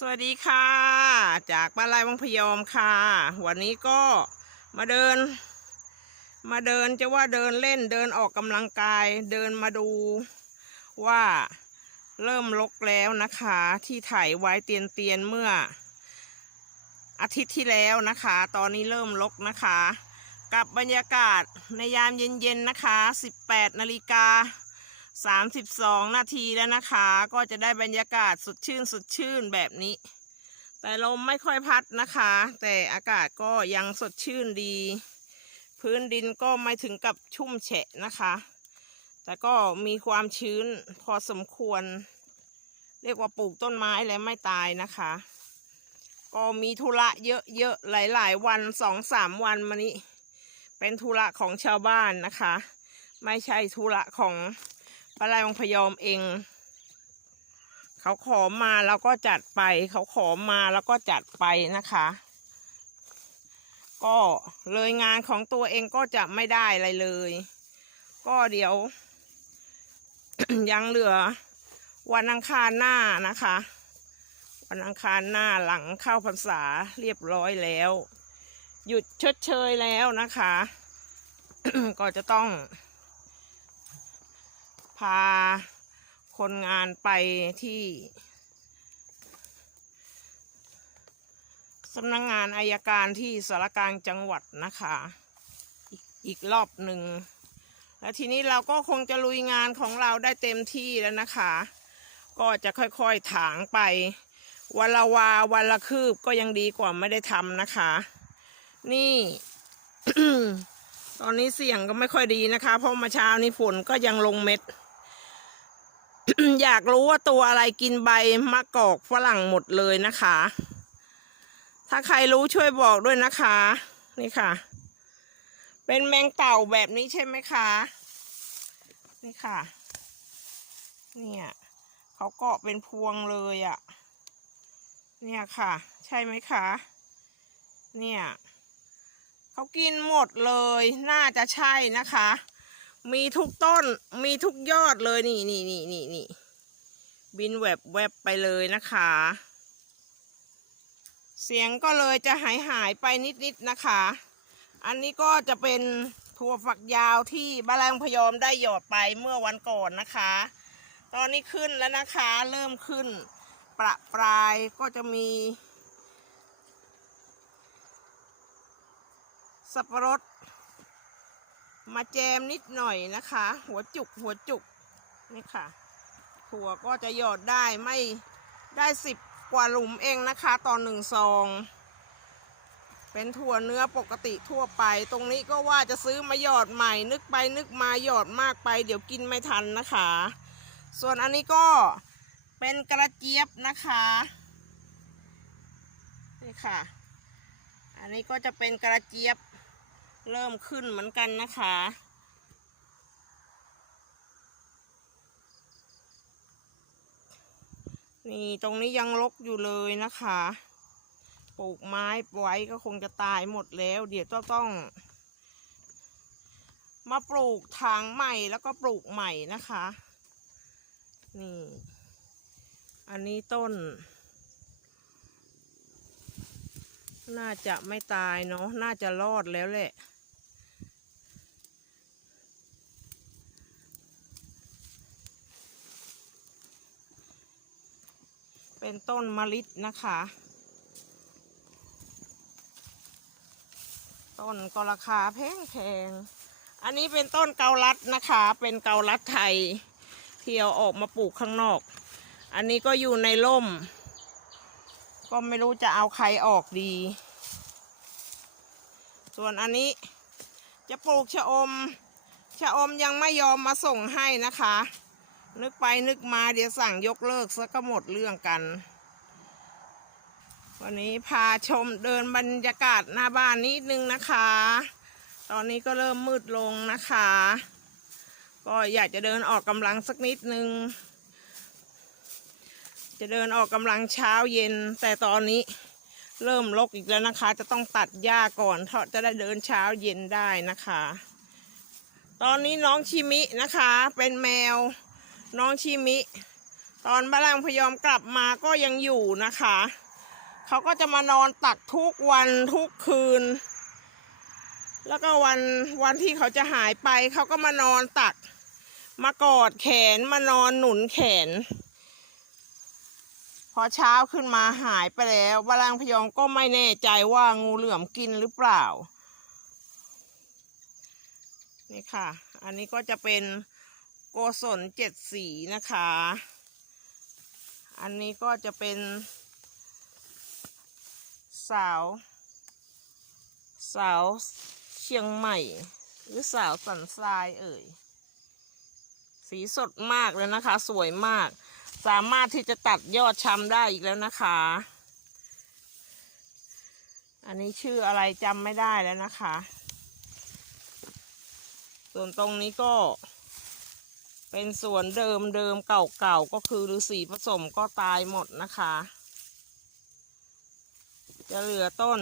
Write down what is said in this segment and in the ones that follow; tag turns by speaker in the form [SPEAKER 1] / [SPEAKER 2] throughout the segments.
[SPEAKER 1] สวัสดีค่ะ จากบ้านไร่วังพยอมค่ะ วันนี้ก็มาเดิน มาเดินจะว่าเดินเล่นเดินออกกำลังกาย เดินมาดูว่าเริ่มลกแล้วนะคะ ที่ถ่ายไว้เตียนเตียนเมื่อ อาทิตย์ที่แล้วนะคะ ตอนนี้เริ่มลกนะคะ กับบรรยากาศในยามเย็นๆนะคะ 18นาฬิกา 32นาทีแล้วนะคะ ก็จะได้บรรยากาศสดชื่นสดชื่นแบบนี้ แต่ลมไม่ค่อยพัดนะคะ แต่อากาศก็ยังสดชื่นดี พื้นดินก็ไม่ถึงกับชุ่มแฉะนะคะ แต่ก็มีความชื้นพอสมควร เรียกว่าปลูกต้นไม้แล้วไม่ตายนะคะ ก็มีธุระเยอะๆ หลายๆ วันสองสามวันมานี้ เป็นธุระของชาวบ้านนะคะ ไม่ใช่ธุระของ ปลาไหลวังพยอมเอง เขาขอมาแล้วก็จัดไป เขาขอมาแล้วก็จัดไปนะคะ ก็เลยงานของตัวเองก็จะไม่ได้อะไรเลย ก็เดี๋ยว ยังเหลือวันอังคารหน้านะคะ วันอังคารหน้าหลังเข้าพรรษาเรียบร้อยแล้ว หยุดชดเชยแล้วนะคะ ก็จะต้อง พาคนงานไปที่สำนักงงานอายการที่สารกลางจังหวัดนะคะอีกอีกรอบหนึ่ง แล้วทีนี้เราก็คงจะลุยงานของเราได้เต็มที่แล้วนะคะ ก็จะค่อยๆถางไป วันละวาวันละคืบก็ยังดีกว่าไม่ได้ทำนะคะ นี่ ตอนนี้เสียงก็ไม่ค่อยดีนะคะ เพราะมาเช้านี้ฝนก็ยังลงเม็ด อยากรู้ว่าตัวอะไรกินใบมะกอกฝรั่งหมดเลยนะคะ ถ้าใครรู้ช่วยบอกด้วยนะคะ นี่ค่ะ เป็นแมงเต่าแบบนี้ใช่ไหมคะ นี่ค่ะ เนี่ยเขาเกาะเป็นพวงเลยอะ่ะ เนี่ยค่ะ ใช่ไหมคะ เนี่ยเขากินหมดเลย น่าจะใช่นะคะ มีทุกต้นมีทุกยอดเลยนี่นี่นี่นี่นี่บินแวบแวบไปเลยนะคะ เสียงก็เลยจะหายหายไปนิดนิดนะคะ อันนี้ก็จะเป็นถั่วฝักยาวที่บ้านแรงพยอมได้หยอดไปเมื่อวันก่อนนะคะ ตอนนี้ขึ้นแล้วนะคะ เริ่มขึ้น ประปรายก็จะมี สับปะรด มาแจมนิดหน่อยนะคะ หัวจุกหัวจุกนี่ค่ะถั่วก็จะหยอดได้ไม่ได้สิบกว่าหลุมเองนะคะตอนหนึ่งซอง เป็นถั่วเนื้อปกติทั่วไป ตรงนี้ก็ว่าจะซื้อมาหยอดใหม่ นึกไปนึกมาหยอดมากไป เดี๋ยวกินไม่ทันนะคะ ส่วนอันนี้ก็เป็นกระเจี๊ยบนะคะนี่ค่ะ อันนี้ก็จะเป็นกระเจี๊ยบ เริ่มขึ้นเหมือนกันนะคะ นี่ตรงนี้ยังรกอยู่เลยนะคะ ปลูกไม้ไว้ก็คงจะตายหมดแล้ว เดี๋ยวต้องต้องมาปลูกทางใหม่แล้วก็ปลูกใหม่นะคะ นี่ อันนี้ต้นน่าจะไม่ตายเนาะ น่าจะรอดแล้วแหละ เป็นต้นมะลินะคะ ต้นก็ราคาแพงแพงอันนี้เป็นต้นเกาลัดนะคะ เป็นเกาลัดไทยที่เอาออกมาปลูกข้างนอก อันนี้ก็อยู่ในร่ม ก็ไม่รู้จะเอาใครออกดี ส่วนอันนี้จะปลูกชะอม ชะอมยังไม่ยอมมาส่งให้นะคะ นึกไปนึกมาเดี๋ยวสั่งยกเลิกซะก็หมดเรื่องกัน วันนี้พาชมเดินบรรยากาศหน้าบ้านนิดนึงนะคะ ตอนนี้ก็เริ่มมืดลงนะคะ ก็อยากจะเดินออกกำลังสักนิดนึง จะเดินออกกำลังเช้าเย็น แต่ตอนนี้เริ่มรกอีกแล้วนะคะ จะต้องตัดหญ้าก่อนเพราะจะได้เดินเช้าเย็นได้นะคะ ตอนนี้น้องชิมินะคะ เป็นแมว น้องชิมิ ตอนบ้านแรงพยอมกลับมาก็ยังอยู่นะคะ เขาก็จะมานอนตักทุกวันทุกคืน แล้วก็วันวันที่เขาจะหายไป เขาก็มานอนตัก มากอดแขนมานอนหนุนแขน พอเช้าขึ้นมาหายไปแล้วบาลังพยองก็ไม่แน่ใจว่างูเหลือมกินหรือเปล่านี่ค่ะ อันนี้ก็จะเป็น กศลเจ็ดสีนะคะ อันนี้ก็จะเป็นสาว สาวเชียงใหม่ หรือสาวสันทรายเอ่ย สีสดมากเลยนะคะ สวยมาก สามารถที่จะตัดยอดช้ำได้อีกแล้วนะคะ อันนี้ชื่ออะไรจำไม่ได้แล้วนะคะ ส่วนตรงนี้ก็ เป็นสวนเดิมเดิมเก่าๆก็คือฤาษีผสมก็ตายหมดนะคะ จะเหลือต้น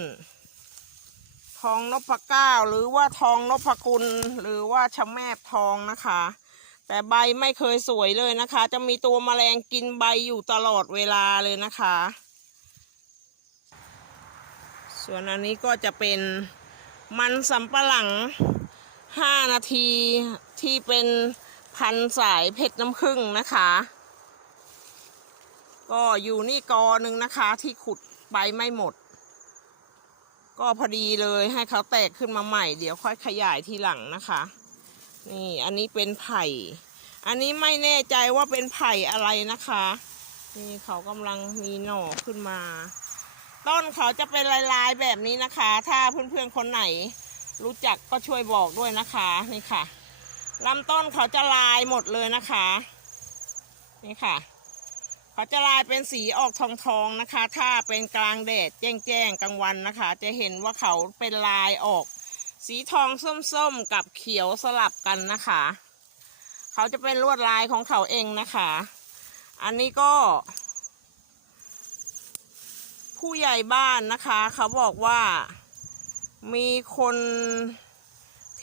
[SPEAKER 1] ทองนพเก้าหรือว่าทองนพกุล หรือว่าชะแมบทองนะคะ แต่ใบไม่เคยสวยเลยนะคะ จะมีตัวแมลงกินใบอยู่ตลอดเวลาเลยนะคะ ส่วนอันนี้ก็จะเป็นมันสำปะหลัง 5 นาทีที่เป็น พันสายเพชรน้ำผึ้งนะคะ ก็อยู่นี่กอหนึ่งนะคะที่ขุดใบไม่หมด ก็พอดีเลยให้เขาแตกขึ้นมาใหม่ เดี๋ยวค่อยขยายทีหลังนะคะ นี่อันนี้เป็นไผ่ อันนี้ไม่แน่ใจว่าเป็นไผ่อะไรนะคะ นี่เขากำลังมีหน่อขึ้นมา ต้นเขาจะเป็นลายๆแบบนี้นะคะ ถ้าเพื่อนๆคนไหนรู้จักก็ช่วยบอกด้วยนะคะ นี่ค่ะ ลำต้นเขาจะลายหมดเลยนะคะ นี่ค่ะ เขาจะลายเป็นสีออกทองทองนะคะ ถ้าเป็นกลางแดดแจ้งแจ้งกลางวันนะคะ จะเห็นว่าเขาเป็นลายออก สีทองส้มๆกับเขียวสลับกันนะคะ เขาจะเป็นลวดลายของเขาเองนะคะ อันนี้ก็ ผู้ใหญ่บ้านนะคะ เขาบอกว่ามีคน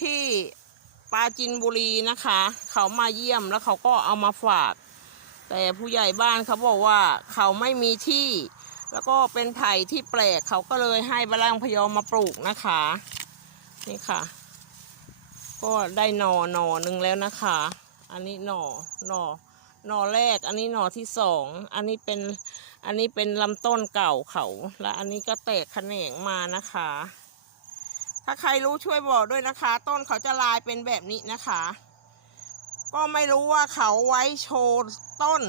[SPEAKER 1] ที่ ปราจินบุรีนะคะ เขามาเยี่ยมแล้วเขาก็เอามาฝาก แต่ผู้ใหญ่บ้านเขาบอกว่าเขาไม่มีที่ แล้วก็เป็นไผ่ที่แปลกเขาก็เลยให้บาลังพยอมมาปลูกนะคะ นี่ค่ะ ก็ได้หนอหนอหนึ่งแล้วนะคะ อันนี้หนอหนอหนอแรก อันนี้หนอที่สอง อันนี้เป็น อันนี้เป็นลำต้นเก่าเขา และอันนี้ก็แตกแขนงมานะคะ ถ้าใครรู้ช่วยบอกด้วยนะคะ ต้นเขาจะลายเป็นแบบนี้นะคะ ก็ไม่รู้ว่าเขาไว้โชว์ต้น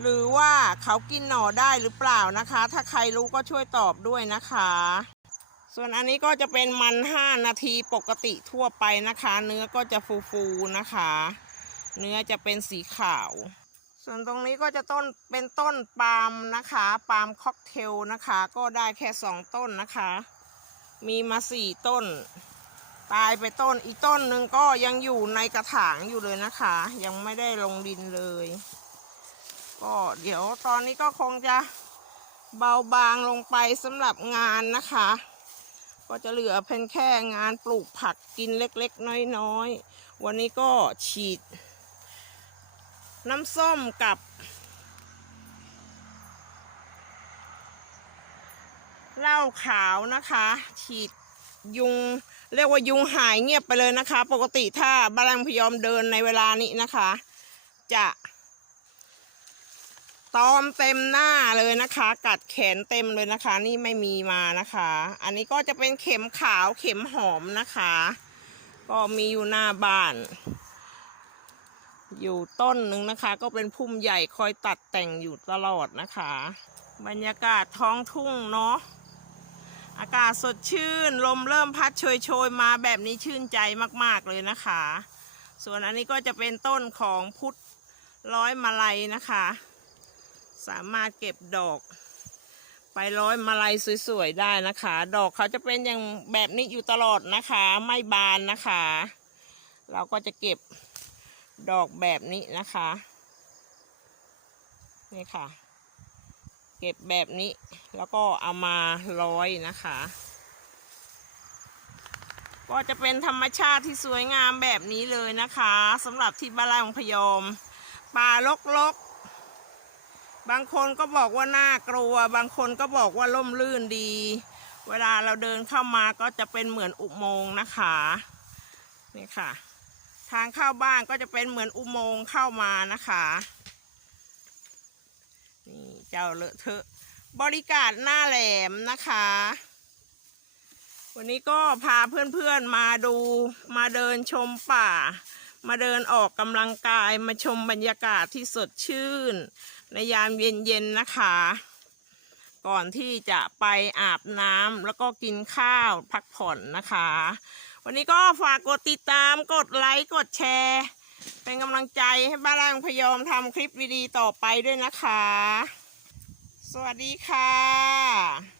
[SPEAKER 1] หรือว่าเขากินหน่อได้หรือเปล่านะคะ ถ้าใครรู้ก็ช่วยตอบด้วยนะคะ ส่วนอันนี้ก็จะเป็นมัน 5 นาทีปกติทั่วไปนะคะ เนื้อก็จะฟูๆนะคะ เนื้อจะเป็นสีขาว ส่วนตรงนี้ก็จะต้นเป็นต้นปาล์มนะคะ ปาล์มค็อกเทลนะคะ ก็ได้แค่สองต้นนะคะ มีมาสี่ต้น ตายไปต้นอีกต้นหนึ่งก็ยังอยู่ในกระถางอยู่เลยนะคะ ยังไม่ได้ลงดินเลย ก็เดี๋ยวตอนนี้ก็คงจะเบาบางลงไปสำหรับงานนะคะ ก็จะเหลือเพียงแค่งานปลูกผักกินเล็กๆ น้อยๆ วันนี้ก็ฉีด น้ำส้มกับ เหล้าขาวนะคะ ฉีดยุง เรียกว่ายุงหายเงียบไปเลยนะคะ ปกติถ้าบาลังพยอมเดินในเวลานี้นะคะ จะตอมเต็มหน้าเลยนะคะ กัดแขนเต็มเลยนะคะ นี่ไม่มีมานะคะ อันนี้ก็จะเป็นเข็มขาวเข็มหอมนะคะ ก็มีอยู่หน้าบ้าน อยู่ต้นหนึ่งนะคะ ก็เป็นพุ่มใหญ่คอยตัดแต่งอยู่ตลอดนะคะ บรรยากาศท้องทุ่งเนาะ อากาศสดชื่น ลมเริ่มพัดโชยๆมาแบบนี้ชื่นใจมากๆเลยนะคะ ส่วนอันนี้ก็จะเป็นต้นของพุทธร้อยมาลัยนะคะ สามารถเก็บดอก ไปร้อยมาลัยสวยๆได้นะคะ ดอกเขาจะเป็นอย่างแบบนี้อยู่ตลอดนะคะ ไม่บานนะคะ เราก็จะเก็บดอกแบบนี้นะคะ นี่ค่ะ เก็บแบบนี้ แล้วก็เอามาร้อยนะคะ ก็จะเป็นธรรมชาติที่สวยงามแบบนี้เลยนะคะสำหรับที่บ้านไร่ของพยอมป่ารกๆบางคนก็บอกว่าน่ากลัว บางคนก็บอกว่าล่มลื่นดี เวลาเราเดินเข้ามาก็จะเป็นเหมือนอุโมงค์นะคะนี่ค่ะ ทางเข้าบ้านก็จะเป็นเหมือนอุโมงค์เข้ามานะคะ เจ้าเลอะเทอะบริการหน้าแหลมนะคะ วันนี้ก็พาเพื่อนๆมาดูมาเดินชมป่า มาเดินออกกำลังกายมาชมบรรยากาศที่สดชื่น ในยามเย็นๆนะคะ ก่อนที่จะไปอาบน้ำแล้วก็กินข้าวพักผ่อนนะคะ วันนี้ก็ฝากกดติดตามกดไลค์กดแชร์ เป็นกำลังใจให้บ้านล่างพยอมทำคลิปดีๆต่อไปด้วยนะคะ สวัสดีค่ะ